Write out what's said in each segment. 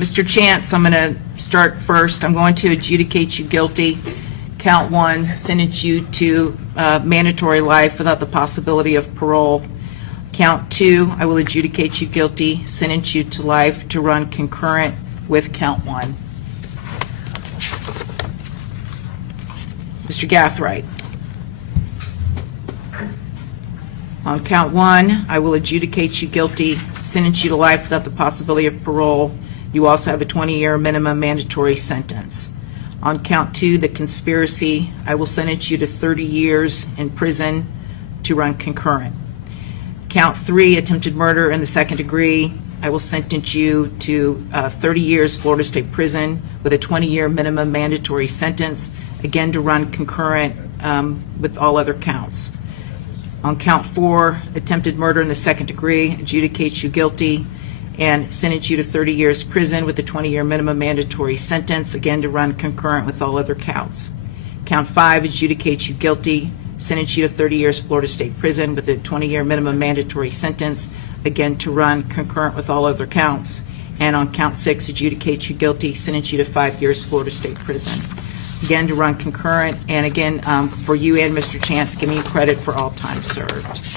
Mr. Chance, I'm going to start first. I'm going to adjudicate you guilty. Count 1, sentence you to mandatory life without the possibility of parole. Count 2, I will adjudicate you guilty, sentence you to life to run concurrent with count 1. Mr. Gathright. On count 1, I will adjudicate you guilty, sentence you to life without the possibility of parole. You also have a 20-year minimum mandatory sentence. On count 2, the conspiracy, I will sentence you to 30 years in prison to run concurrent. Count 3, attempted murder in the second degree, I will sentence you to 30 years Florida State Prison with a 20-year minimum mandatory sentence, again to run concurrent with all other counts. On count 4, attempted murder in the second degree, adjudicate you guilty and sentence you to 30 years prison with a 20-year minimum mandatory sentence, again to run concurrent with all other counts. Count 5, adjudicate you guilty, sentence you to 30 years Florida State Prison with a 20-year minimum mandatory sentence, again to run concurrent with all other counts. And on count 6, adjudicate you guilty, sentence you to 5 years Florida State Prison, again to run concurrent. And again, for you and Mr. Chance, giving you credit for all time served.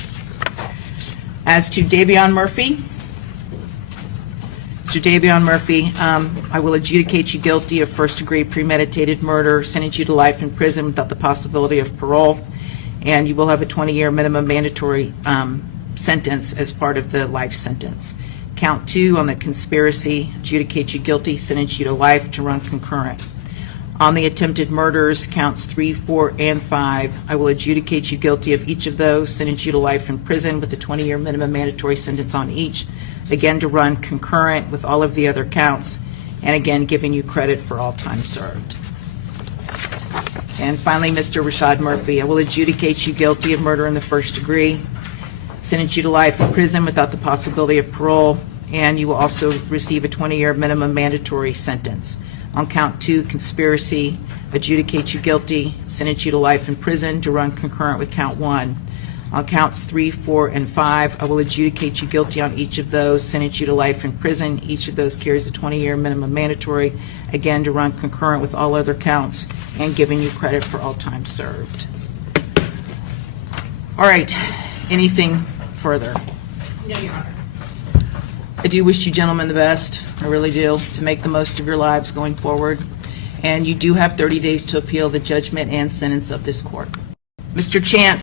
As to Davion Murphy, Mr. Davion Murphy, I will adjudicate you guilty of first-degree premeditated murder, sentence you to life in prison without the possibility of parole, and you will have a 20-year minimum mandatory sentence as part of the life sentence. Count 2 on the conspiracy, adjudicate you guilty, sentence you to life to run concurrent. On the attempted murders, counts 3, 4, and 5, I will adjudicate you guilty of each of those, sentence you to life in prison with a 20-year minimum mandatory sentence on each, again to run concurrent with all of the other counts, and again giving you credit for all time served. And finally, Mr. Rashad Murphy, I will adjudicate you guilty of murder in the first degree, sentence you to life in prison without the possibility of parole, and you will also receive a 20-year minimum mandatory sentence. On count 2, conspiracy, adjudicate you guilty, sentence you to life in prison to run concurrent with count 1. On counts 3, 4, and 5, I will adjudicate you guilty on each of those, sentence you to life in prison. Each of those carries a 20-year minimum mandatory, again to run concurrent with all other counts, and giving you credit for all time served. All right, anything further? No, Your Honor. I do wish you gentlemen the best, I really do, to make the most of your lives going forward. And you do have 30 days to appeal the judgment and sentence of this court. Mr. Chance.